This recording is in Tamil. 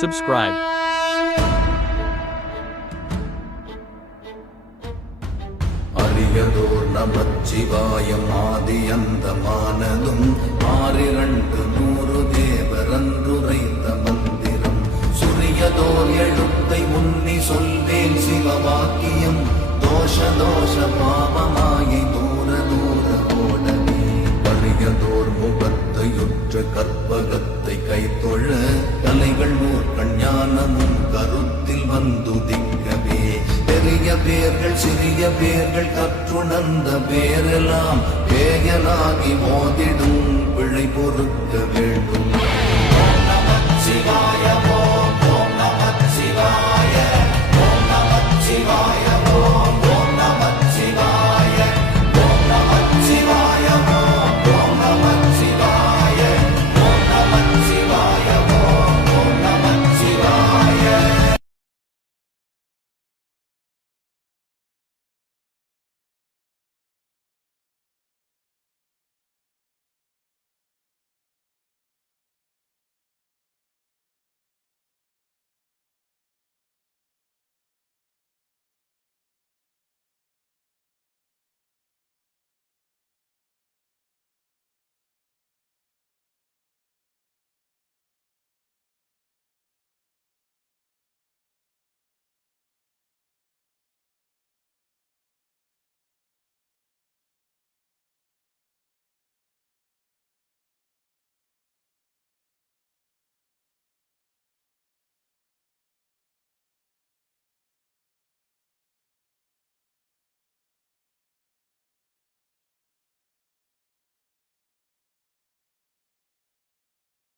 Subscribe. அரியதோர் நமச்சிவாயம் ஆதியந்தமானதும் ஆறிரண்டு நூறு தேவரன்றுரைத்த மந்திரம் சுரியதோர் எழுத்தை முன்னி சொல்வேன் சிவவாக்கியம் தோஷ தோஷ பாவமாயை தூர தூர ஓடவே பரியதோர் முகத்தையுற்ற கற்பகத்தை கைத்தொழ கலைகள் நூற்கண் ஞானமும் கருத்தில் வந்துதிக்கவே பெரிய பேர்கள் சிறிய பேர்கள் கற்றுணர்ந்த பேரெல்லாம் பேயனாகி மோதிடும் பிழை பொறுக்க வேண்டும்